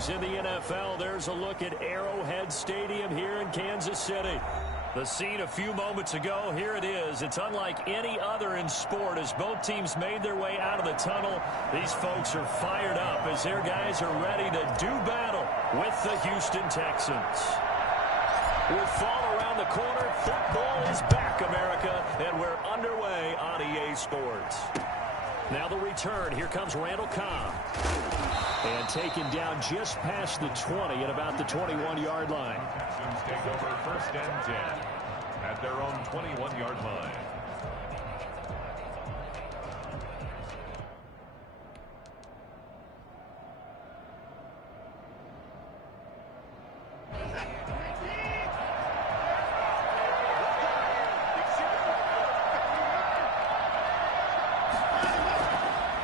news in the NFL. There's a look at Arrowhead Stadium here in Kansas City. The scene a few moments ago, here it is. It's unlike any other in sport as both teams made their way out of the tunnel. These folks are fired up as their guys are ready to do battle with the Houston Texans. With fall around the corner, football is back, America, and we're underway on EA Sports. Now the return. Here comes Randall Cobb. And taken down just past the 20 at about the 21-yard line. Texans take over first and 10 at their own 21-yard line.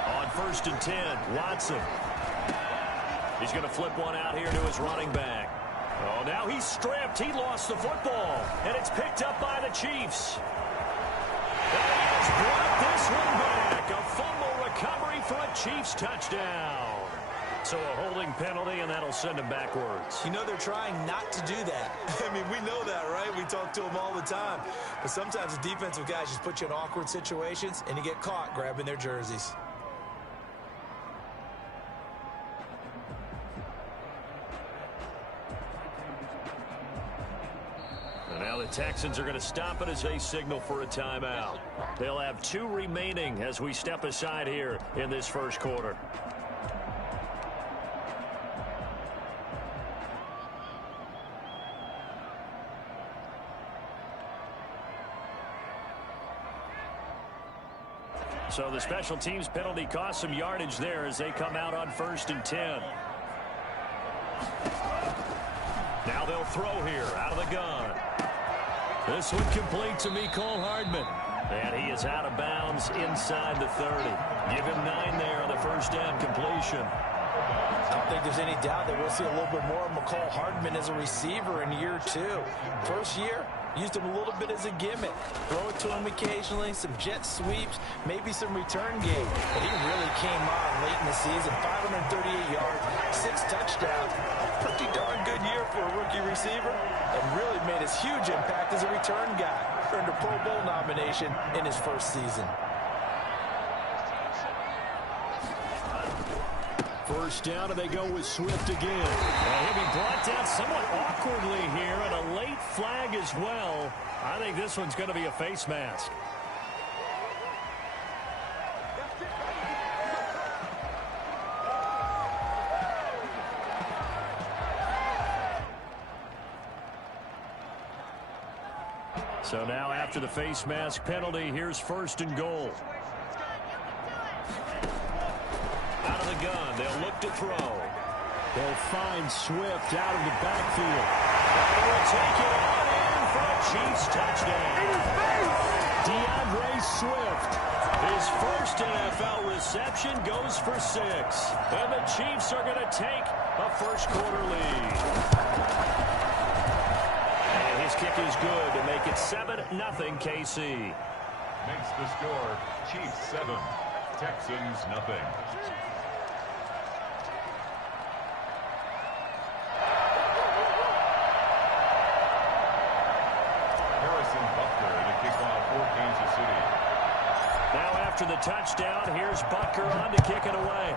On first and 10, Watson. He's going to flip one out here to his running back. Oh, now he's stripped. He lost the football. And it's picked up by the Chiefs. And he has brought this one back. A fumble recovery for a Chiefs touchdown. So a holding penalty, and that'll send him backwards. You know they're trying not to do that. I mean, we know that, right? We talk to them all the time. But sometimes the defensive guys just put you in awkward situations, and you get caught grabbing their jerseys. Now the Texans are going to stop it as they signal for a timeout. They'll have 2 remaining as we step aside here in this first quarter. So the special teams penalty cost some yardage there as they come out on first and 10. Now they'll throw here out of the gun. This one complete to Mecole Hardman. And he is out of bounds inside the 30. Give him 9 there on the first down completion. I don't think there's any doubt that we'll see a little bit more of Mecole Hardman as a receiver in year 2. First year, used him a little bit as a gimmick. Throw it to him occasionally, some jet sweeps, maybe some return game. But he really came on late in the season. 538 yards, 6 touchdowns. Pretty darn good year for a rookie receiver. And really made his huge impact as a return guy. Earned a Pro Bowl nomination in his first season. First down, and they go with Swift again. And he'll be brought down somewhat awkwardly here, and a late flag as well. I think this one's going to be a face mask. So now after the face mask penalty, here's first and goal. Out of the gun, they'll look to throw. They'll find Swift out of the backfield. They will take it on in for a Chiefs touchdown. DeAndre Swift, his first NFL reception, goes for 6. And the Chiefs are going to take a first quarter lead. And his kick is good to make it 7-0 KC. Makes the score Chiefs 7, Texans nothing. After the touchdown, here's Butker on to kick it away.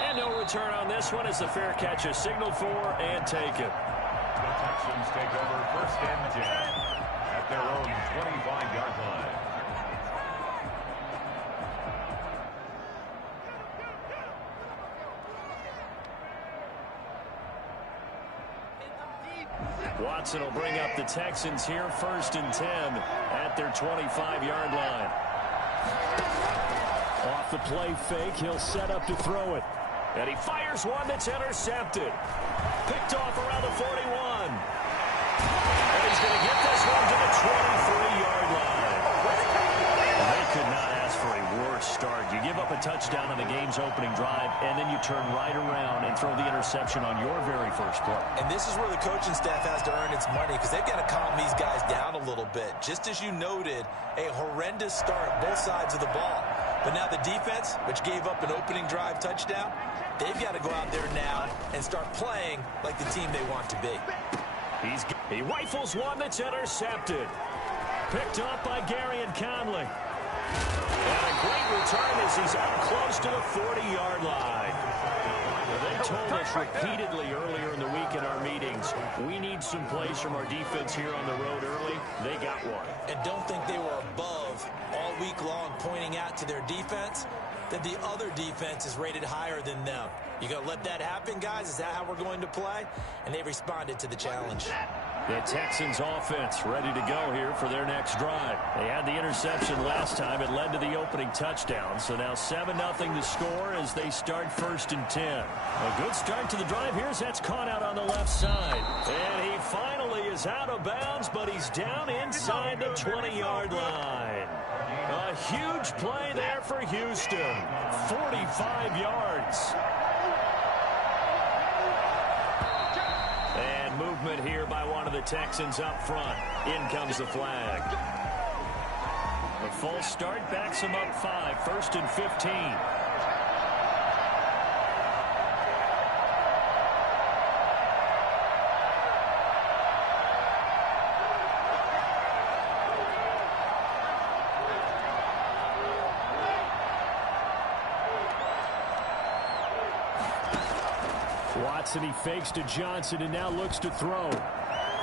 And no return on this one as the fair catch is signaled for and taken. The Texans take over first and 10 at their own 25-yard line. Watson will bring up the Texans here first and 10 at their 25-yard line. Off the play fake, he'll set up to throw it. And he fires one that's intercepted. Picked off around the 41. And he's going to get this one to the 23-yard line. They could not ask for a worse start. You give up a touchdown on the game's opening drive, and then you turn right around and throw the interception on your very first play. And this is where the coaching staff has to earn its money because they've got to calm these guys down a little bit. Just as you noted, a horrendous start both sides of the ball. But now the defense, which gave up an opening drive touchdown, they've got to go out there now and start playing like the team they want to be. He rifles one that's intercepted. Picked up by Gary and Conley. And a great return as he's up close to the 40-yard line. They told us repeatedly earlier in the week in our meetings, we need some plays from our defense here on the road early. They got one. And don't think they were above all week long pointing out to their defense that the other defense is rated higher than them. You going to let that happen, guys? Is that how we're going to play? And they responded to the challenge. The Texans offense ready to go here for their next drive. They had the interception last time. It led to the opening touchdown. So now 7-0 to score as they start 1st and 10. A good start to the drive. Here's that's caught out on the left side. And he finally is out of bounds, but he's down inside the 20-yard line. A huge play there for Houston. 45 yards. And movement here by one of the Texans up front. In comes the flag. The false start backs him up 5. 1st and 15. Watson, he fakes to Johnson and now looks to throw.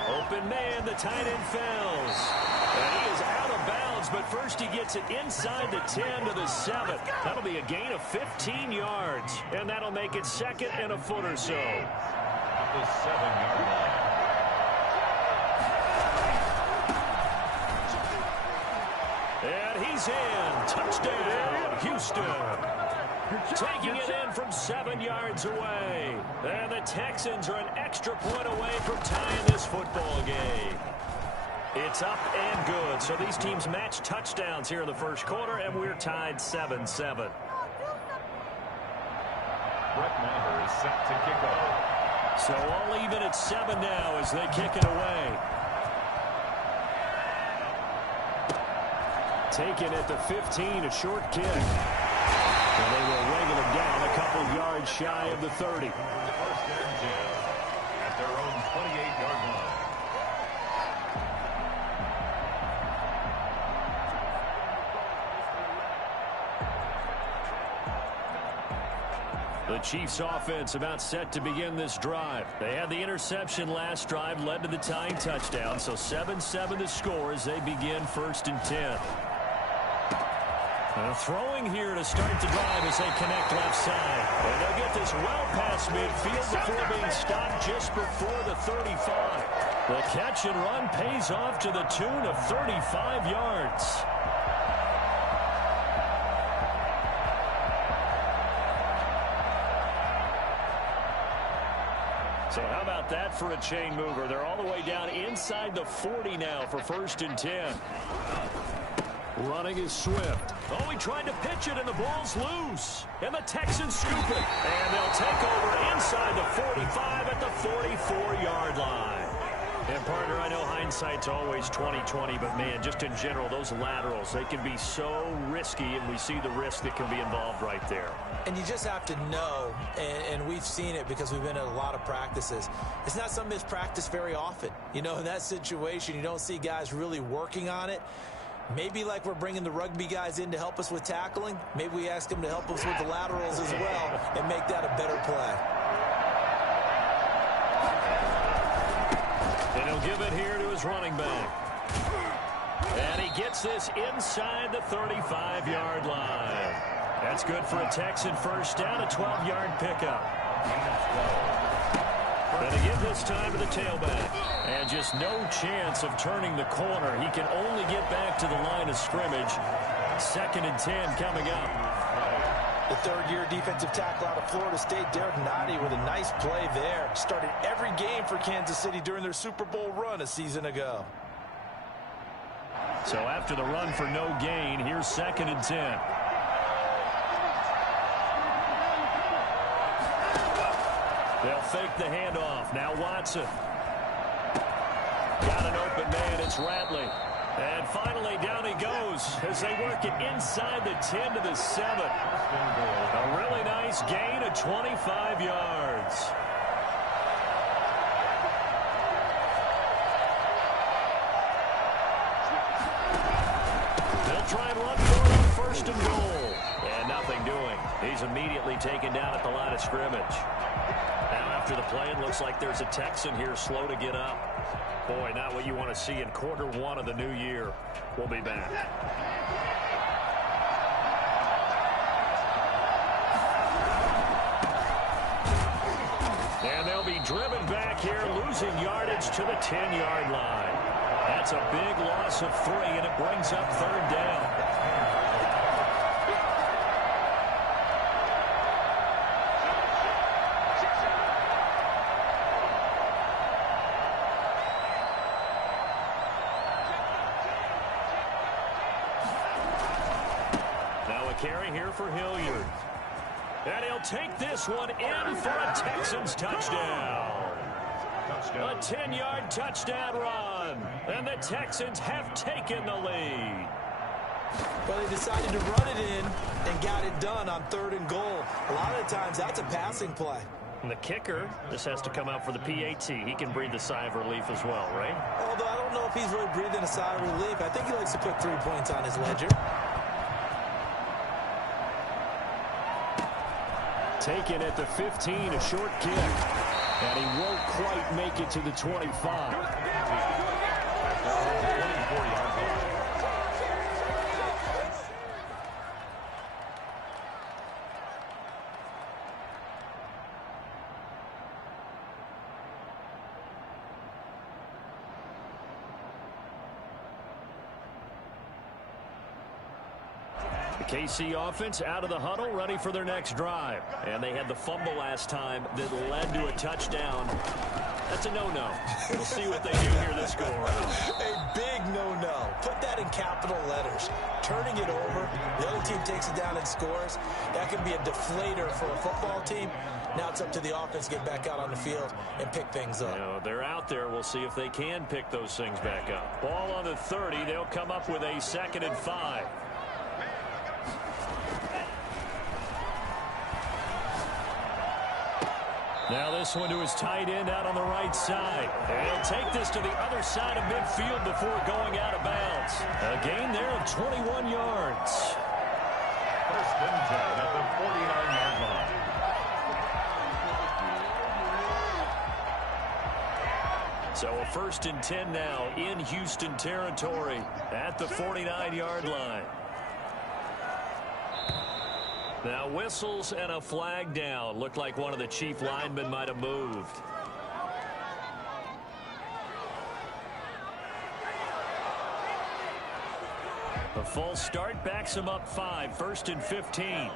Open man, the tight end fails. And he is out of bounds, but first he gets it inside the 10 to the 7. That'll be a gain of 15 yards, and that'll make it 2nd and a foot or so. At the 7-yard line. And he's in. Touchdown, Houston. Taking it in from 7 yards away. And the Texans are an extra point away from tying this football game. It's up and good. So these teams match touchdowns here in the first quarter, and we're tied 7-7. Brett Maher is set to kick off. So all even at 7 now as they kick it away. Taken at the 15, a short kick. And they will wrangle him down a couple yards shy of the 30. 1st and 10 at their own 28-yard line. The Chiefs offense about set to begin this drive. They had the interception last drive, led to the tying touchdown. So 7-7 the score as they begin 1st and 10. Throwing here to start the drive as they connect left side. And they'll get this well past midfield before being stopped just before the 35. The catch and run pays off to the tune of 35 yards. So how about that for a chain mover? They're all the way down inside the 40 now for 1st and 10. Running is Swift. Oh, he tried to pitch it, and the ball's loose. And the Texans scoop it. And they'll take over inside the 45 at the 44-yard line. And, partner, I know hindsight's always 20/20, but, man, just in general, those laterals, they can be so risky, and we see the risk that can be involved right there. And you just have to know, and we've seen it because we've been at a lot of practices. It's not something that's practiced very often. You know, in that situation, you don't see guys really working on it. Maybe like we're bringing the rugby guys in to help us with tackling, maybe we ask them to help us with the laterals as well and make that a better play. And he'll give it here to his running back. And he gets this inside the 35-yard line. That's good for a Texan first down, a 12-yard pickup. And again this time to the tailback. And just no chance of turning the corner. He can only get back to the line of scrimmage. 2nd and 10 coming up. The third-year defensive tackle out of Florida State, Derek Nottie, with a nice play there. Started every game for Kansas City during their Super Bowl run a season ago. So after the run for no gain, here's 2nd and 10. They'll fake the handoff. Now Watson. Got an open man. It's Ratley. And finally, down he goes as they work it inside the 10 to the 7. A really nice gain of 25 yards. They'll try and run for it on first and goal. And nothing doing. He's immediately taken down at the line of scrimmage. Now after the play, it looks like there's a Texan here slow to get up. Boy, not what you want to see in quarter one of the new year. We'll be back. And they'll be driven back here, losing yardage to the 10-yard line. That's a big loss of 3, and it brings up third down. Carry here for Hilliard. And he'll take this one in for a Texans touchdown. A 10-yard touchdown run. And the Texans have taken the lead. Well, they decided to run it in and got it done on 3rd and goal. A lot of the times, that's a passing play. And the kicker just has to come out for the PAT. He can breathe a sigh of relief as well, right? Although I don't know if he's really breathing a sigh of relief. I think he likes to put 3 points on his ledger. Taken at the 15, a short kick. And he won't quite make it to the 25. The KC offense out of the huddle, ready for their next drive. And they had the fumble last time that led to a touchdown. That's a no-no. We'll see what they do here this go-around. A big no-no. Put that in capital letters. Turning it over, the other team takes it down and scores. That can be a deflator for a football team. Now it's up to the offense to get back out on the field and pick things up. You know, they're out there. We'll see if they can pick those things back up. Ball on the 30. They'll come up with a 2nd and 5. Now this one to his tight end out on the right side. And he'll take this to the other side of midfield before going out of bounds. A gain there of 21 yards. 1st and 10 at the 49-yard line. So a 1st and 10 now in Houston territory at the 49-yard line. Now whistles and a flag down. Looked like one of the chief linemen might have moved. A false start backs him up 5. 1st and 15.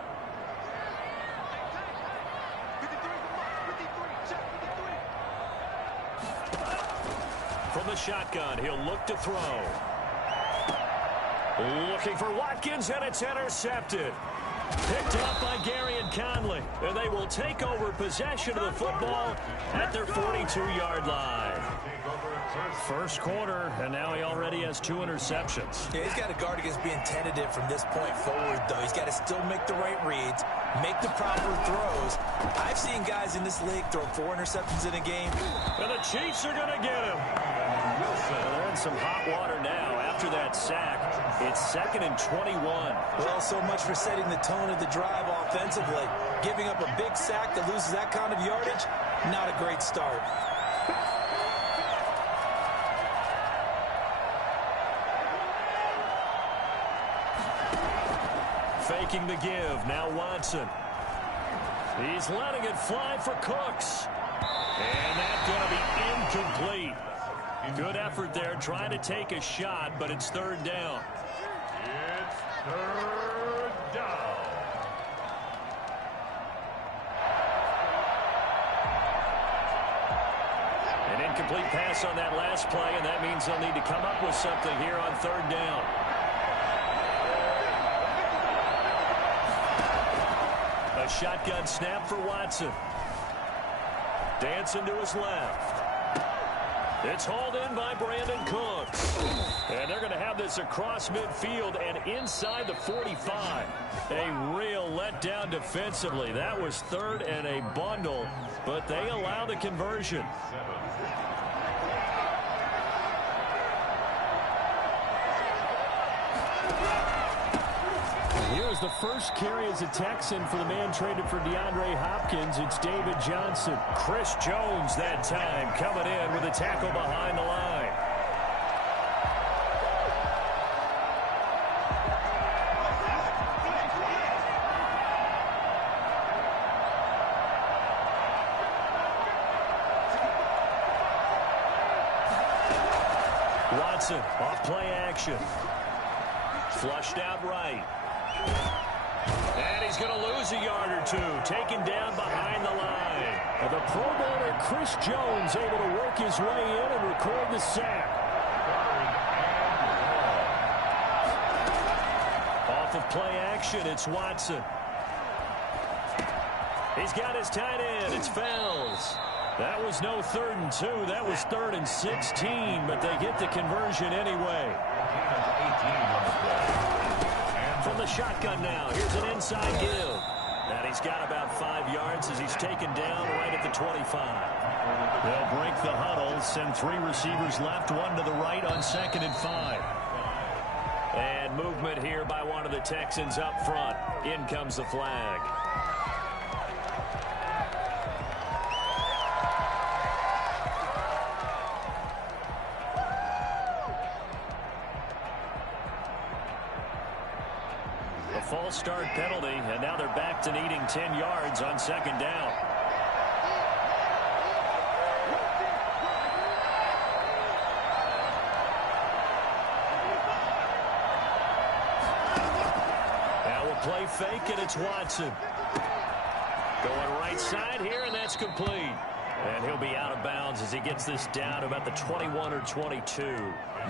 From the shotgun, he'll look to throw. Looking for Watkins, and it's intercepted. Picked up by Gary and Conley. And they will take over possession of the football at their 42-yard line. First quarter, and now he already has 2 interceptions. Yeah, he's got to guard against being tentative from this point forward, though. He's got to still make the right reads, make the proper throws. I've seen guys in this league throw 4 interceptions in a game. And the Chiefs are going to get him. They're in some hot water now after that sack. It's 2nd and 21. Well, so much for setting the tone of the drive offensively. Giving up a big sack that loses that kind of yardage, not a great start. Faking the give. Now Watson. He's letting it fly for Cooks. And that's going to be incomplete. Good effort there, trying to take a shot, but it's 3rd down. It's 3rd down. An incomplete pass on that last play, and that means they'll need to come up with something here on 3rd down. A shotgun snap for Watson. Dancing to his left. It's hauled in by Brandon Cooks. And they're going to have this across midfield and inside the 45. A real letdown defensively. That was third and a bundle, but they allow the conversion. Here's the first carry as a Texan for the man traded for DeAndre Hopkins. It's David Johnson. Chris Jones that time coming in with a tackle behind the line. Watson off play action. Flushed out right. And he's going to lose a yard or two. Taken down behind the line. And the Pro Bowler Chris Jones able to work his way in and record the sack. Off of play action, it's Watson. He's got his tight end. It's Fells. That was no 3rd and 2. That was 3rd and 16, but they get the conversion anyway. From the shotgun now, here's an inside give. And he's got about 5 yards as he's taken down right at the 25. They'll break the huddle, send 3 receivers left, 1 to the right on 2nd and 5. And movement here by one of the Texans up front. In comes the flag. False start penalty, and now they're back to needing 10 yards on 2nd down. Now we'll play fake, and it's Watson. Going right side here, and that's complete. And he'll be out of bounds as he gets this down about the 21 or 22.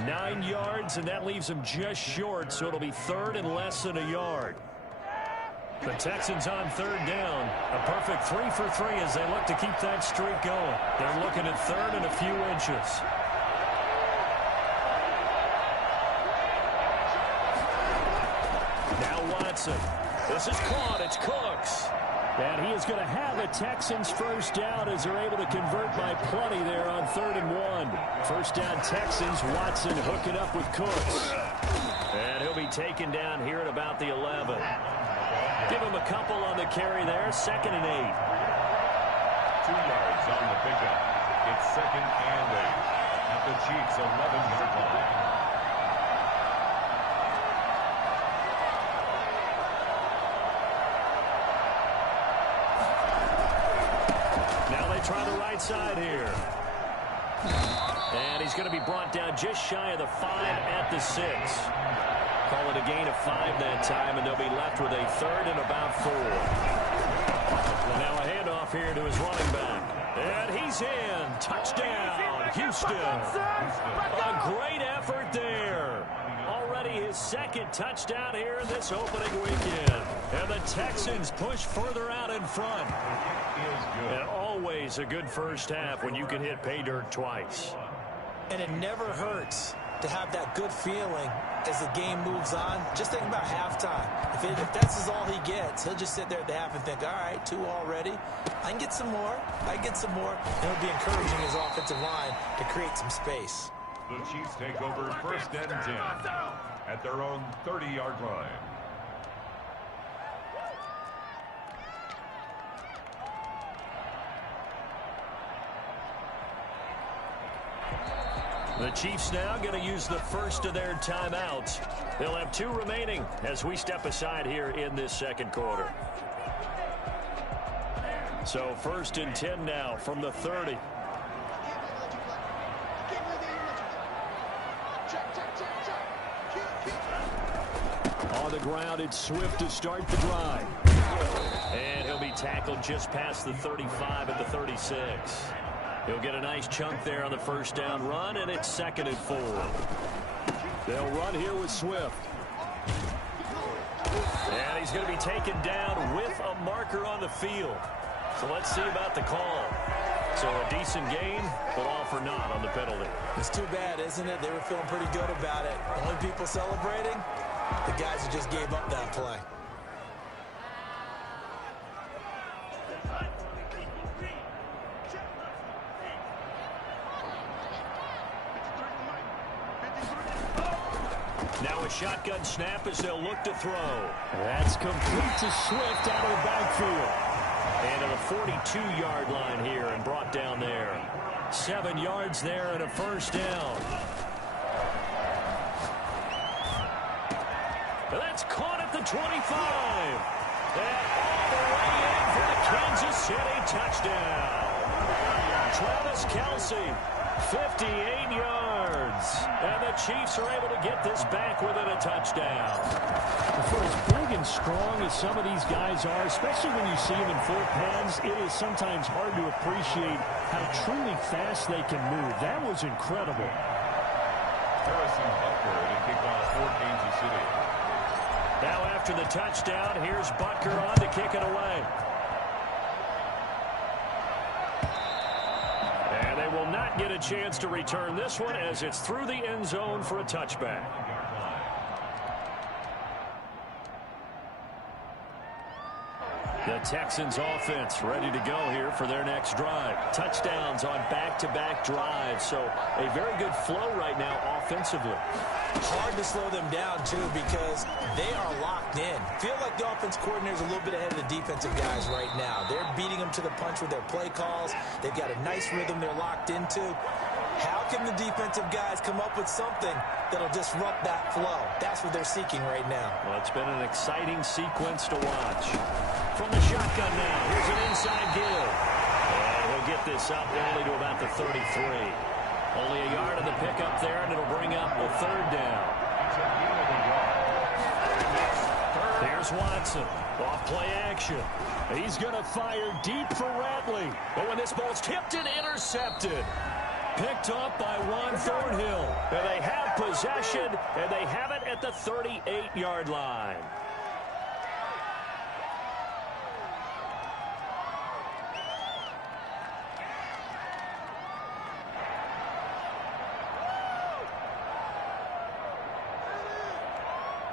9 yards, and that leaves him just short, so it'll be 3rd and less than a yard. The Texans on 3rd down. A perfect 3 for 3 as they look to keep that streak going. They're looking at 3rd and a few inches. Now Watson. This is caught. It's Cooks. And he is going to have a Texans first down as they're able to convert by plenty there on 3rd and 1. First down Texans. Watson hooking up with Cooks. And he'll be taken down here at about the 11. Give him a couple on the carry there. 2nd and 8. 2 yards on the pickup. It's 2nd and 8 at the Chiefs' 11-yard line. Try the right side here. And he's going to be brought down just shy of the 5 at the 6. Call it a gain of 5 that time, and they'll be left with a 3rd and about 4. And now a handoff here to his running back. And he's in. Touchdown, Houston. A great effort there. Already his 2nd touchdown here in this opening weekend. And the Texans push further out in front. And always a good first half when you can hit pay dirt twice. And it never hurts to have that good feeling as the game moves on. Just think about halftime. If that's all he gets, he'll just sit there at the half and think, all right, 2 already. I can get some more. I can get some more. And he'll be encouraging his offensive line to create some space. The Chiefs take over 1st and 10 at their own 30-yard line. The Chiefs now going to use the first of their timeouts. They'll have 2 remaining as we step aside here in this 2nd quarter. So 1st and 10 now from the 30. On the ground, it's Swift to start the drive. And he'll be tackled just past the 35 at the 36. He'll get a nice chunk there on the first down run, and it's 2nd and 4. They'll run here with Swift. And he's going to be taken down with a marker on the field. So let's see about the call. So a decent gain, but all for naught on the penalty. It's too bad, isn't it? They were feeling pretty good about it. Only people celebrating, the guys who just gave up that play. Now a shotgun snap as they'll look to throw. That's complete to Swift out of the backfield. And to the 42-yard line here and brought down there. 7 yards there and a first down. That's caught at the 25. And all the way in for the Kansas City touchdown. Travis Kelce, 58 yards. And the Chiefs are able to get this back within a touchdown. For as big and strong as some of these guys are, especially when you see them in full pads, it is sometimes hard to appreciate how truly fast they can move. That was incredible. Harrison Butker to kick off for Kansas City. Now after the touchdown, here's Butker on to kick it away. And they will not get a chance to return this one as it's through the end zone for a touchback. The Texans offense ready to go here for their next drive. Touchdowns on back-to-back drives, so a very good flow right now offensively. Hard to slow them down, too, because they are locked in. Feel like the offense coordinator is a little bit ahead of the defensive guys right now. They're beating them to the punch with their play calls. They've got a nice rhythm they're locked into. How can the defensive guys come up with something that'll disrupt that flow? That's what they're seeking right now. Well, it's been an exciting sequence to watch. From the shotgun now, here's an inside give. And he'll get this up only to about the 33. Only a yard of the pickup there, and it'll bring up a third down. Here's Watson. Off play action. He's going to fire deep for Ratley. But when this ball's tipped and intercepted. Picked up by Juan Thornhill. And they have possession, and they have it at the 38-yard line.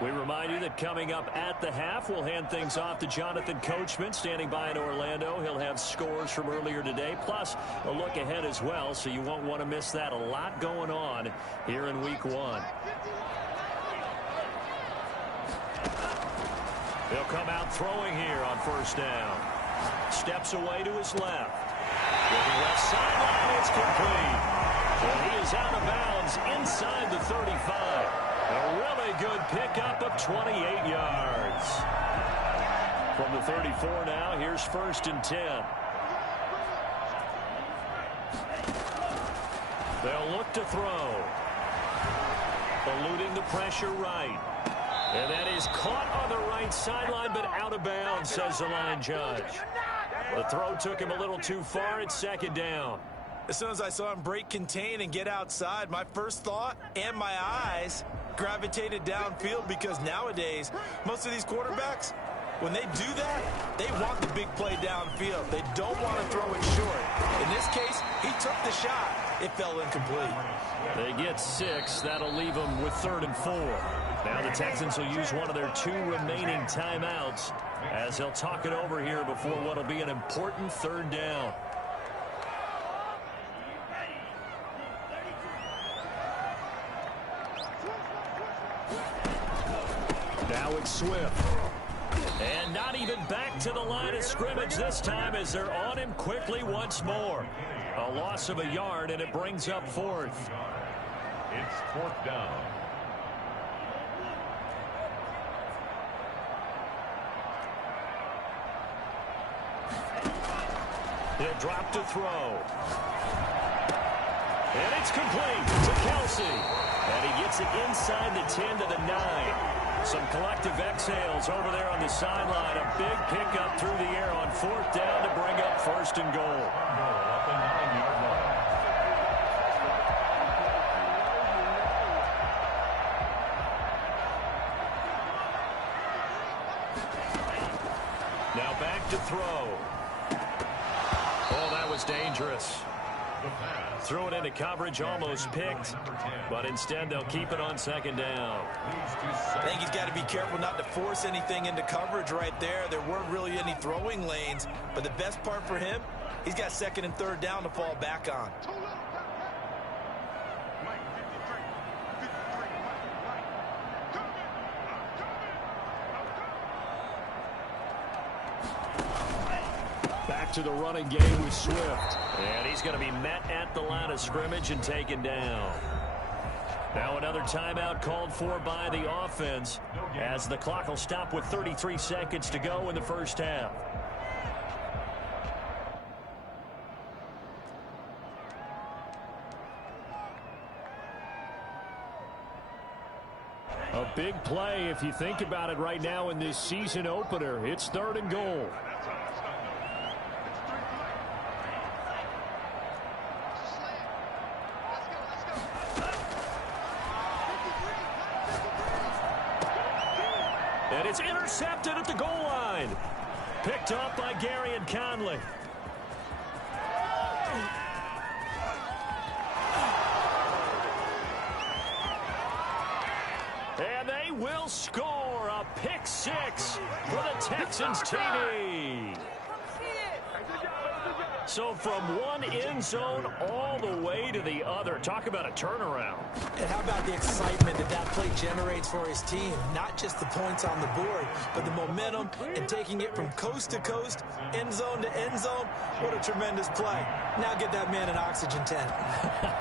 We remind you that coming up at the half, we'll hand things off to Jonathan Coachman, standing by in Orlando. He'll have scores from earlier today, plus a look ahead as well, so you won't want to miss that. A lot going on here in Week 1. He'll come out throwing here on first down. Steps away to his left. Looking left sideline, it's complete. Well, he is out of bounds inside the 35. A really good pickup of 28 yards. From the 34 now, here's 1st and 10. They'll look to throw. Eluding the pressure right. And that is caught on the right sideline, but out of bounds, says the line judge. The throw took him a little too far. It's 2nd down. As soon as I saw him break contain and get outside, my first thought and my eyes gravitated downfield, because nowadays, most of these quarterbacks, when they do that, they want the big play downfield. They don't want to throw it short. In this case, he took the shot. It fell incomplete. They get 6. That'll leave them with 3rd and 4. Now the Texans will use one of their 2 remaining timeouts as they'll talk it over here before what will be an important 3rd down. Now it's Swift. And not even back to the line of scrimmage this time as they're on him quickly once more. A loss of a yard, and it brings up 4th. It's 4th down. He'll drop to throw. And it's complete to Kelce. And he gets it inside the 10 to the 9. Some collective exhales over there on the sideline. A big pickup through the air on 4th down to bring up 1st and goal. Up the 9-yard line. Now back to throw. Oh, that was dangerous. Threw it into coverage, almost picked, but instead they'll keep it on second down. I think he's got to be careful not to force anything into coverage right there. There weren't really any throwing lanes, but the best part for him, he's got second and third down to fall back on. Back to the running game with Swift. And he's going to be met at the line of scrimmage and taken down. Now another timeout called for by the offense as the clock will stop with 33 seconds to go in the first half. A big play if you think about it right now in this season opener. It's 3rd and goal. And it's intercepted at the goal line. Picked up by Gary and Conley. And they will score a pick six for the Texans TV. So from one end zone all the way to the other. Talk about a turnaround. And how about the excitement that that play generates for his team? Not just the points on the board, but the momentum and taking it from coast to coast, end zone to end zone. What a tremendous play. Now get that man an oxygen tent.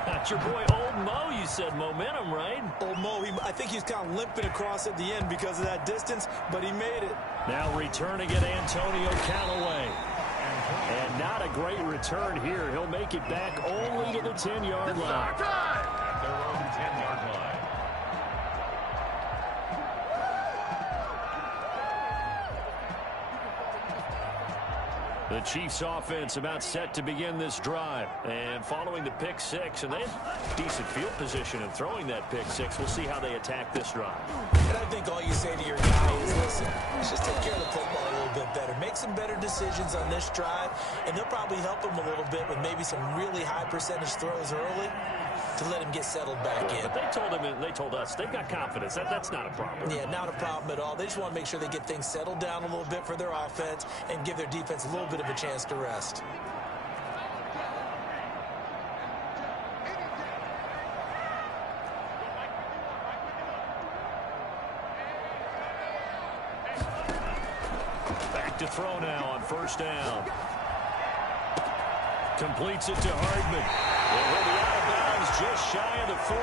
That's your boy Old Mo. You said momentum, right? Old Mo, I think he's kind of limping across at the end because of that distance, but he made it. Now returning it, Antonio Callaway. And not a great return here. He'll make it back only to the 10-yard line. At their own 10-yard line. The Chiefs offense about set to begin this drive. And following the pick six, and they have decent field position in throwing that pick six. We'll see how they attack this drive. And I think all you say to your guy is, listen, let's just take care of the football a little bit better. Make some better decisions on this drive, and they'll probably help him a little bit with maybe some really high percentage throws early to let him get settled back in. But they told us they've got confidence. That's not a problem. Yeah, not a problem at all. They just want to make sure they get things settled down a little bit for their offense and give their defense a little bit of a chance to rest. Back to throw now on first down. Completes it to Hardman. He'll be out of bounds just shy of the 40.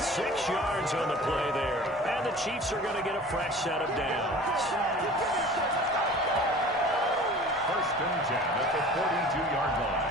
26 yards on the play there. And the Chiefs are going to get a fresh set of downs. First and 10 at the 42-yard line.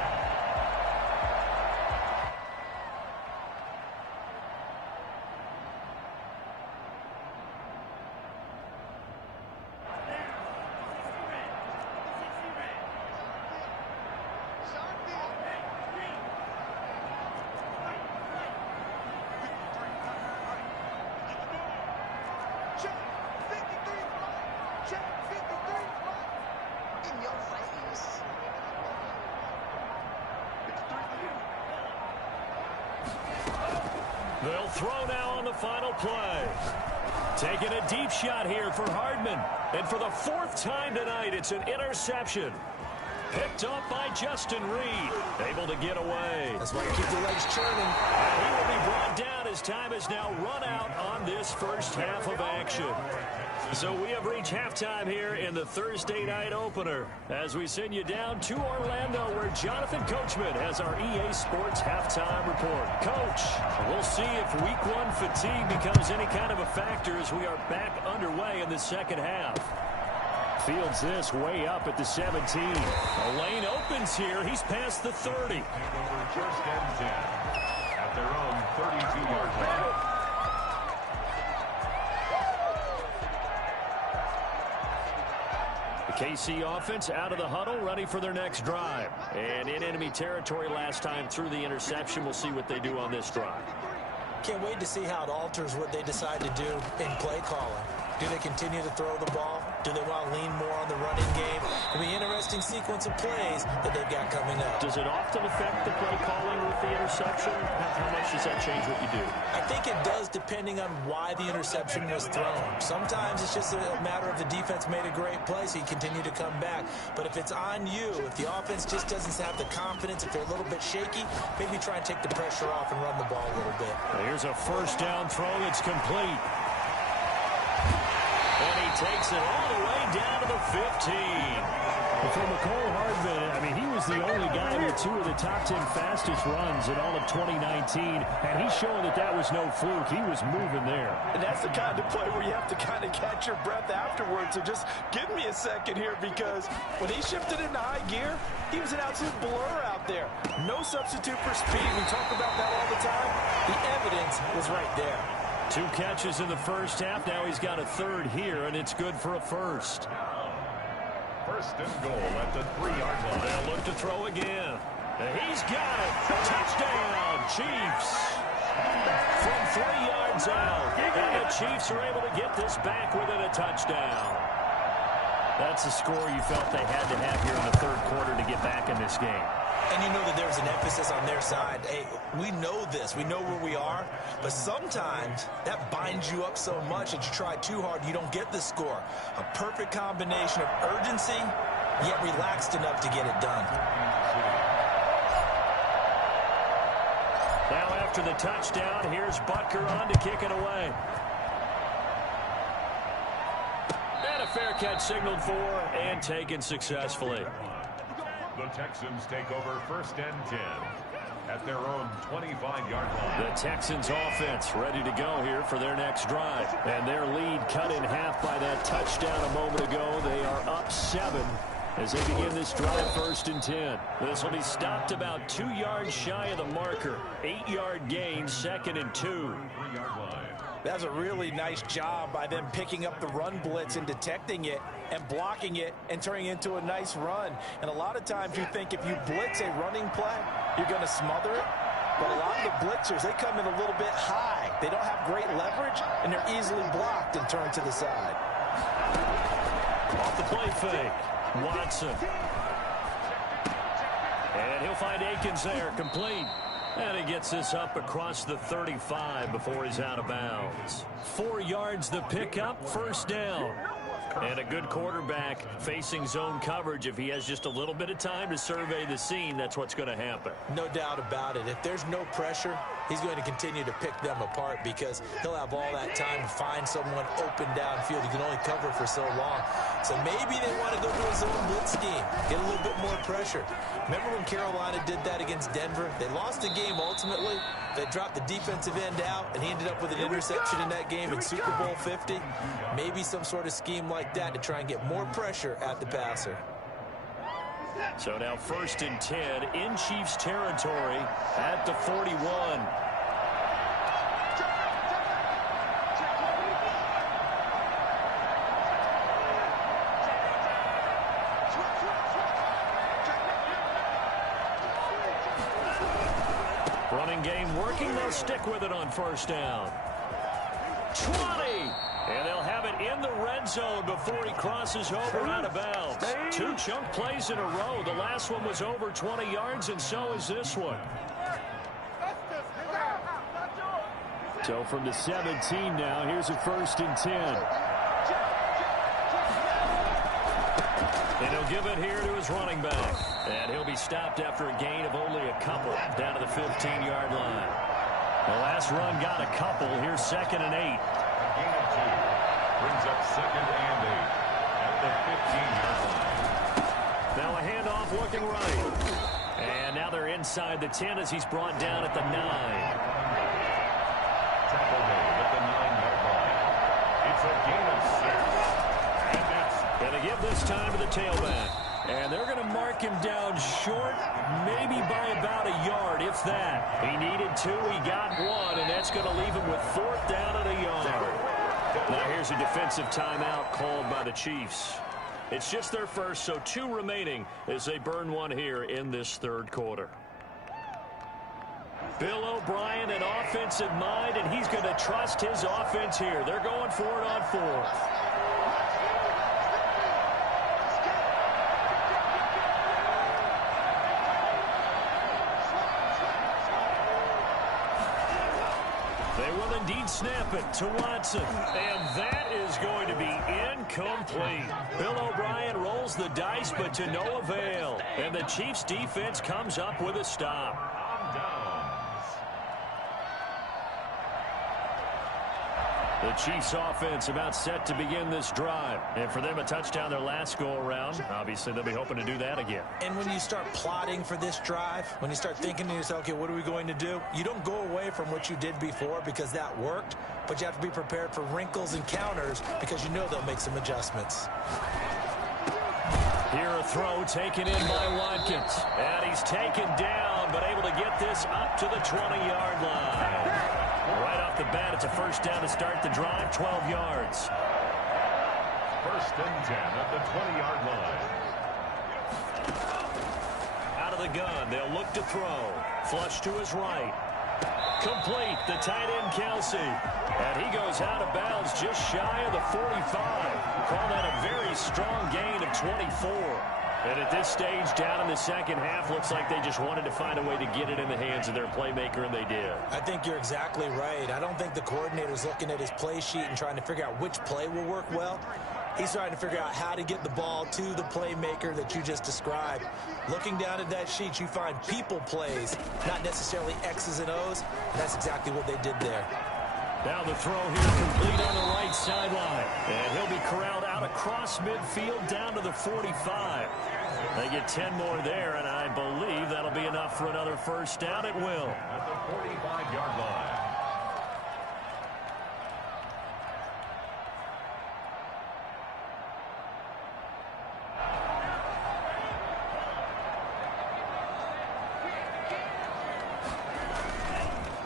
They'll throw now on the final play. Taking a deep shot here for Hardman. And for the 4th time tonight, it's an interception. Picked up by Justin Reed. Able to get away. That's why you keep the legs churning. He will be brought down as time has now run out on this first half of action. So we have reached halftime here in the Thursday night opener as we send you down to Orlando where Jonathan Coachman has our EA Sports halftime report. Coach, we'll see if week 1 fatigue becomes any kind of a factor as we are back underway in the second half. Fields this way up at the 17. The lane opens here. He's past the 30. Take over first and 10 at their own 32-yard line. The KC offense out of the huddle, ready for their next drive. And in enemy territory last time through the interception. We'll see what they do on this drive. Can't wait to see how it alters what they decide to do in play calling. Do they continue to throw the ball? Do they want to lean more on the running game? It'll be an interesting sequence of plays that they've got coming up. Does it often affect the play calling with the interception? How much does that change what you do? I think it does, depending on why the interception was thrown. Sometimes it's just a matter of the defense made a great play, so you continue to come back. But if it's on you, if the offense just doesn't have the confidence, if they're a little bit shaky, maybe try and take the pressure off and run the ball a little bit. Here's a first down throw that's complete. And he takes it all the way down to the 15. Well, for McCole Hardman, I mean, he was the only guy with 2 of the top 10 fastest runs in all of 2019, and he's showing that that was no fluke. He was moving there. And that's the kind of play where you have to kind of catch your breath afterwards. So just give me a second here, because when he shifted into high gear, he was an absolute blur out there. No substitute for speed. We talk about that all the time. The evidence was right there. 2 catches in the first half. Now he's got a third here, and it's good for a first. First and goal at the 3-yard line. They'll look to throw again. He's got it. Touchdown, Chiefs. From 3 yards out. And the Chiefs are able to get this back within a touchdown. That's the score you felt they had to have here in the third quarter to get back in this game. And you know that there's an emphasis on their side. Hey, we know this. We know where we are. But sometimes that binds you up so much that you try too hard, you don't get the score. A perfect combination of urgency, yet relaxed enough to get it done. Now after the touchdown, here's Butker on to kick it away. And a fair catch signaled for and taken successfully. The Texans take over first and 10 at their own 25-yard line. The Texans offense ready to go here for their next drive. And their lead cut in half by that touchdown a moment ago. They are up 7 as they begin this drive first and 10. This will be stopped about 2 yards shy of the marker. 8-yard gain, 2nd and 2. 3-yard line. That's a really nice job by them picking up the run blitz and detecting it and blocking it and turning it into a nice run. And a lot of times you think if you blitz a running play, you're going to smother it. But a lot of the blitzers, they come in a little bit high. They don't have great leverage, and they're easily blocked and turned to the side. Off the play fake, Watson. And he'll find Akins there, complete. And he gets this up across the 35 before he's out of bounds. 4 yards the pickup, first down. And a good quarterback facing zone coverage. If he has just a little bit of time to survey the scene, that's what's going to happen. No doubt about it. If there's no pressure, he's going to continue to pick them apart because he'll have all that time to find someone open downfield. You can only cover for so long. So maybe they want to go to a zone blitz scheme, get a little bit more pressure. Remember when Carolina did that against Denver? They lost the game ultimately. They dropped the defensive end out, and he ended up with an interception in that game in Super Bowl 50. Maybe some sort of scheme like that to try and get more pressure at the passer. So now first and 10 in Chiefs territory at the 41. Running game working. They'll stick with it on first down. 20. And they'll have it in the red zone before he crosses over out of bounds. 2 chunk plays in a row. The last one was over 20 yards, and so is this one. So from the 17 now, here's a first and 10. And he'll give it here to his running back. And he'll be stopped after a gain of only a couple down to the 15-yard line. The last run got a couple. Here's 2nd and 8. Gain of 2 brings up 2nd and 8 at the 15-yard line. Now a handoff looking right. And now they're inside the 10 as he's brought down at the 9. Tackle made at the 9-yard line. It's a gain of 6. And that's going to give this time to the tailback. And they're going to mark him down short, maybe by about a yard, if that. He needed 2, he got 1, and that's going to leave him with 4th down at a yard. Now here's a defensive timeout called by the Chiefs. It's just their first, so 2 remaining as they burn one here in this third quarter. Bill O'Brien, an offensive mind, and he's going to trust his offense here. They're going for it on fourth. They will indeed snap it to Watson. And that is going to be incomplete. Bill O'Brien rolls the dice, but to no avail. And the Chiefs defense comes up with a stop. The Chiefs offense about set to begin this drive. And for them, a touchdown their last go-around. Obviously, they'll be hoping to do that again. And when you start plotting for this drive, when you start thinking to yourself, okay, what are we going to do? You don't go away from what you did before because that worked, but you have to be prepared for wrinkles and counters because you know they'll make some adjustments. Here a throw taken in by Watkins. And he's taken down, but able to get this up to the 20-yard line. Right off the bat, it's a first down to start the drive, 12 yards. First and 10 at the 20-yard line. Out of the gun, they'll look to throw. Flush to his right. Complete, the tight end Kelsey. And he goes out of bounds just shy of the 45. Call that a very strong gain of 24. And at this stage, down in the second half, looks like they just wanted to find a way to get it in the hands of their playmaker, and they did. I think you're exactly right. I don't think the coordinator's looking at his play sheet and trying to figure out which play will work well. He's trying to figure out how to get the ball to the playmaker that you just described. Looking down at that sheet, you find people plays, not necessarily X's and O's, and that's exactly what they did there. Now the throw here complete on the right sideline. And he'll be corralled out across midfield down to the 45. They get 10 more there, and I believe that'll be enough for another first down. It will. At the 45-yard line.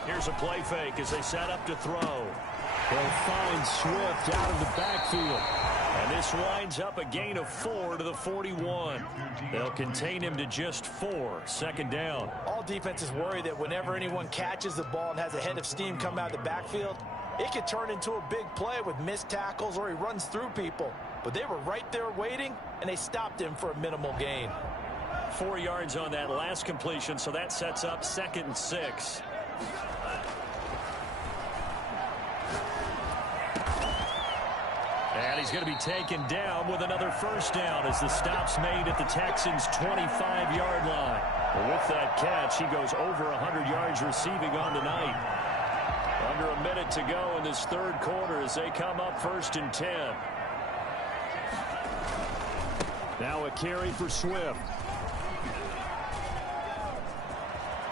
Here's a play fake as they set up to throw. They'll find Swift out of the backfield. And this winds up a gain of 4 to the 41. They'll contain him to just 4. Second down. All defenses worry that whenever anyone catches the ball and has a head of steam come out of the backfield, it could turn into a big play with missed tackles or he runs through people. But they were right there waiting, and they stopped him for a minimal gain. 4 yards on that last completion, so that sets up 2nd and 6. And he's going to be taken down with another first down as the stop's made at the Texans' 25-yard line. Well, with that catch, he goes over 100 yards receiving on the night. Under a minute to go in this third quarter as they come up 1st and 10. Now a carry for Swift.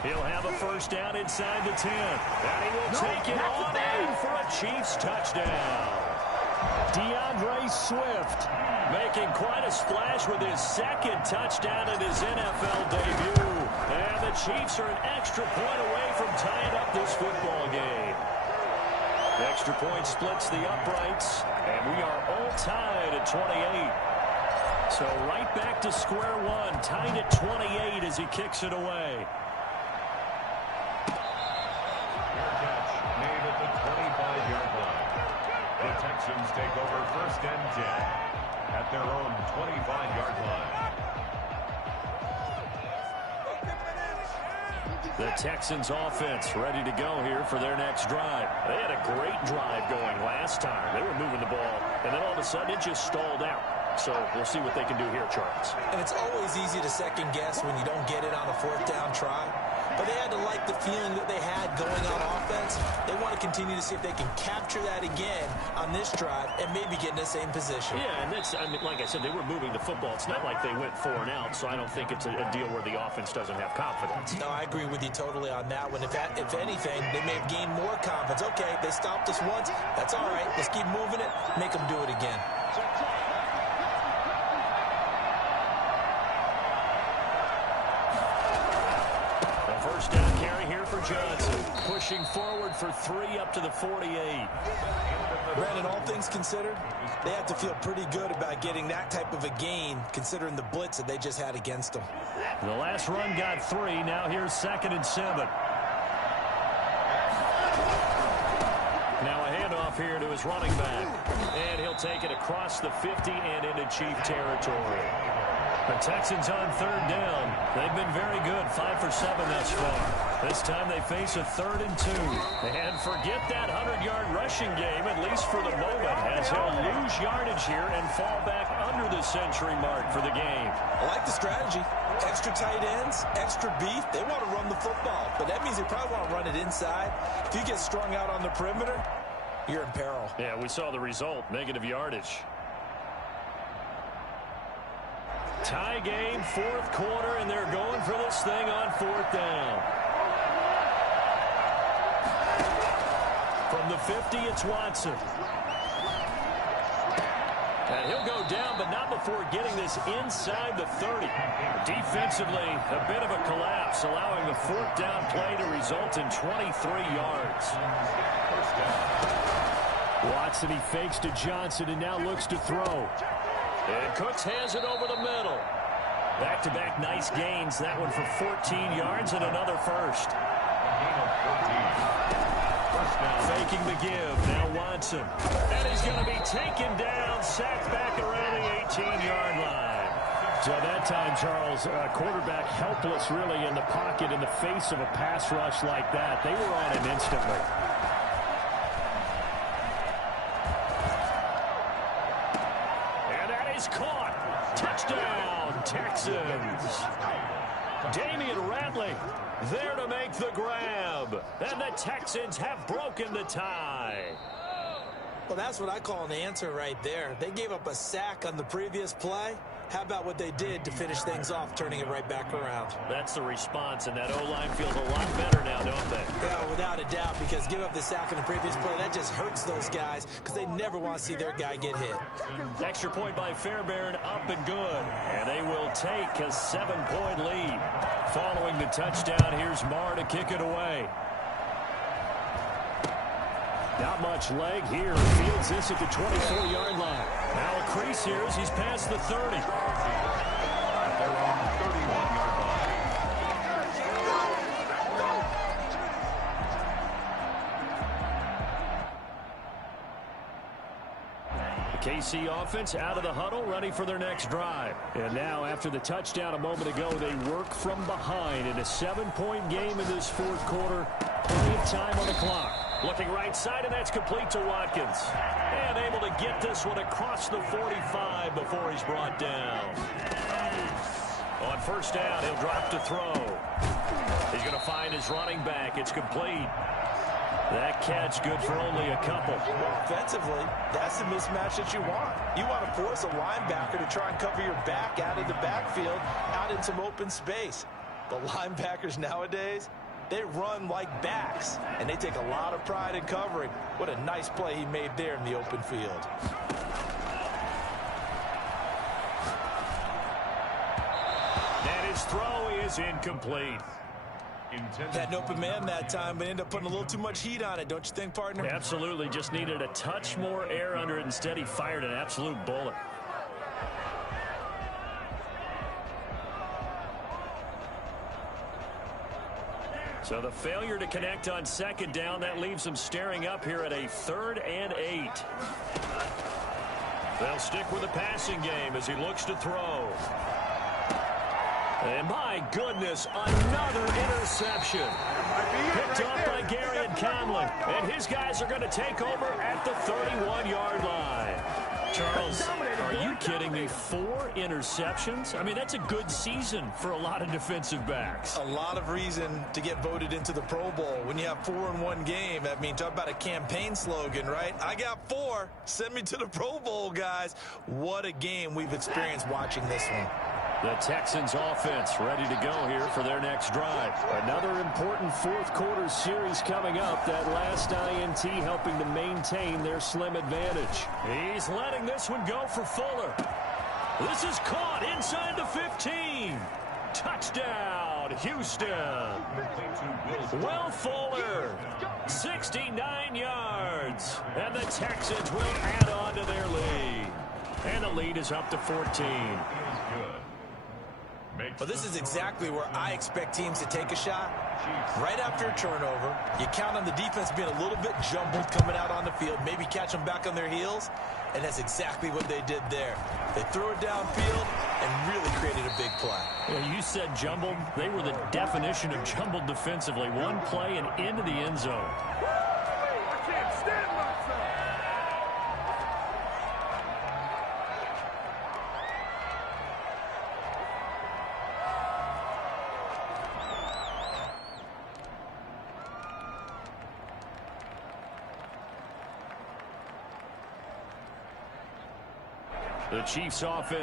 He'll have a first down inside the 10. And he will take it on in for a Chiefs touchdown. DeAndre Swift making quite a splash with his 2nd touchdown in his NFL debut. And the Chiefs are an extra point away from tying up this football game. The extra point splits the uprights, and we are all tied at 28. So right back to square one, tied at 28 as he kicks it away. Texans take over 1st and 10 at their own 25-yard line. The Texans offense ready to go here for their next drive. They had a great drive going last time. They were moving the ball, and then all of a sudden it just stalled out. So we'll see what they can do here, Charles. And it's always easy to second guess when you don't get it on a 4th down try. But they had to like the feeling that they had going on offense. They want to continue to see if they can capture that again on this drive and maybe get in the same position. Yeah, and that's, I mean, like I said, they were moving the football. It's not like they went 4 and out, so I don't think it's a deal where the offense doesn't have confidence. No, I agree with you totally on that one. If anything, they may have gained more confidence. Okay, they stopped us once. That's all right. Let's keep moving it. Make them do it again. First down carry here for Johnson. Pushing forward for 3 up to the 48. Brandon, all things considered, they have to feel pretty good about getting that type of a gain considering the blitz that they just had against them. The last run got 3. Now here's 2nd and 7. off here to his running back. And he'll take it across the 50 and into Chief territory. The Texans on third down. They've been very good, 5 for 7 thus far. This time they face a 3rd and 2. And forget that 100-yard rushing game, at least for the moment, as he'll lose yardage here and fall back under the century mark for the game. I like the strategy. Extra tight ends, extra beef. They want to run the football, but that means they probably want to run it inside. If you get strung out on the perimeter, you're in peril. Yeah, we saw the result, negative yardage. Tie game, 4th quarter, and they're going for this thing on 4th down. From the 50, it's Watson. And he'll go down, but not before getting this inside the 30. Defensively, a bit of a collapse, allowing the 4th down play to result in 23 yards. Watson, he fakes to Johnson and now looks to throw. And Cooks has it over the middle. Back-to-back nice gains. That one for 14 yards and another first. Faking the give. Now Watson. And he's going to be taken down, sacked back around the 18-yard line. So that time, Charles, quarterback helpless really in the pocket in the face of a pass rush like that. They were on him instantly. Caught. Touchdown, Texans. Damian Ratley there to make the grab. And the Texans have broken the tie. Well, that's what I call an answer right there. They gave up a sack on the previous play. How about what they did to finish things off, turning it right back around? That's the response, and that O-line feels a lot better now, don't they? Yeah, without a doubt, because give up the sack in the previous play, that just hurts those guys because they never want to see their guy get hit. Extra point by Fairbairn, up and good. And they will take a 7-point lead. Following the touchdown, here's Marr to kick it away. Not much leg here. Fields this at the 24-yard line. Now a crease here as he's past the 30. They're on the 31-yard line. The KC offense out of the huddle, ready for their next drive. And now, after the touchdown a moment ago, they work from behind in a 7-point game in this 4th quarter. Plenty of time on the clock. Looking right side, and that's complete to Watkins. And able to get this one across the 45 before he's brought down. On first down, he'll drop to throw. He's going to find his running back. It's complete. That catch good for only a couple. Offensively, that's the mismatch that you want. You want to force a linebacker to try and cover your back out of the backfield, out in some open space. But linebackers nowadays, they run like backs, and they take a lot of pride in covering. What a nice play he made there in the open field. And his throw is incomplete. Had an open man that time, but ended up putting a little too much heat on it, don't you think, partner? Absolutely. Just needed a touch more air under it. Instead, he fired an absolute bullet. So the failure to connect on second down, that leaves them staring up here at a 3rd and 8. They'll stick with the passing game as he looks to throw. And my goodness, another interception. Picked up by Gary and Conley. And his guys are going to take over at the 31-yard line. Charles, are you kidding me? 4 interceptions? I mean, that's a good season for a lot of defensive backs. A lot of reason to get voted into the Pro Bowl. When you have 4 in one game, I mean, talk about a campaign slogan, right? I got 4. Send me to the Pro Bowl, guys. What a game we've experienced watching this one. The Texans offense ready to go here for their next drive. Another important 4th quarter series coming up. That last INT helping to maintain their slim advantage. He's letting this one go for Fuller. This is caught inside the 15. Touchdown, Houston. Will Fuller, 69 yards. And the Texans will add on to their lead. And the lead is up to 14. Well, this is exactly where I expect teams to take a shot. Right after a turnover, you count on the defense being a little bit jumbled coming out on the field, maybe catch them back on their heels, and that's exactly what they did there. They threw it downfield and really created a big play. Yeah, you said jumbled. They were the definition of jumbled defensively. One play and into the end zone. I can't stand myself. The Chiefs offense